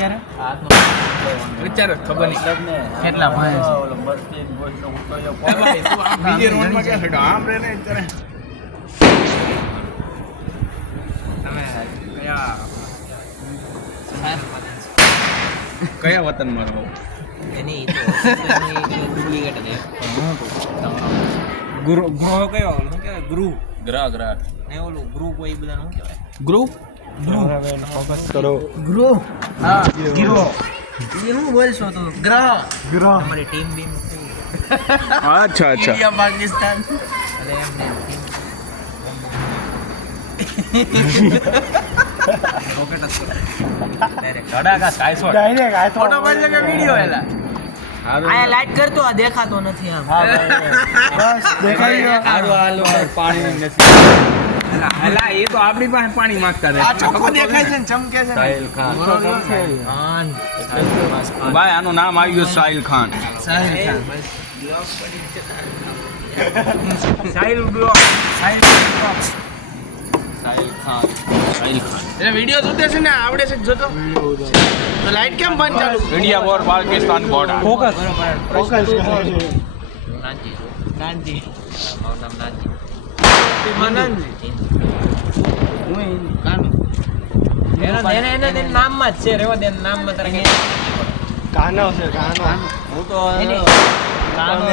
અત્યારે વિચારો ખબર નહીં કેટલા ભણે છે બીજી રોડમાં ક્યાં છેડો આમ રે ને અત્યારે તમે કયા વતનમાં રહો એની તો ડુપ્લિકેટ છે ગ્રો કયો શું કહેવાય ગ્રુપ ગ્રહ ને ઓલું ગ્રુપ હોય બધા શું કહેવાય ગ્રુપ ફોકસ કરો ગ્રુપ હા ગીરો એ હું બોલશો તો ગ્રહ તમારી ટીમ બીમ અચ્છા ઇન્ડિયા પાકિસ્તાન એટલે એમને રોકેટ જ ડાયરેક્ટ ધડાકા સ્કાય શોટ ફોટો પાડશે કે વિડિયો એલા આયા લાઈટ કરતો આ દેખાતો નથી આમ બસ દેખાઈ ગયો હાલો પાણી નથી એલા એ તો આપણી પાસે પાણી માંગતા રહે આ ચોખ્ખો દેખાય છે ને ચમકે છે સાહિલ ખાન ખાન ભાઈ આનું નામ આવ્યું સાહિલ ખાન સાહિલ ખાન સાહિલ બ્લોક સાહિલ ખાન એટલે વિડિયો જોતે છે ને આવડે છે જોતો તો લાઈટ કેમ બંધ ચાલુ India war Pakistan border focus Nanji Nanji મારું નામ નાનજી નાનજી એના નામમાં જ છે રેવા દે નામમાં તારે કાનો છે કાનો હું તો કાનો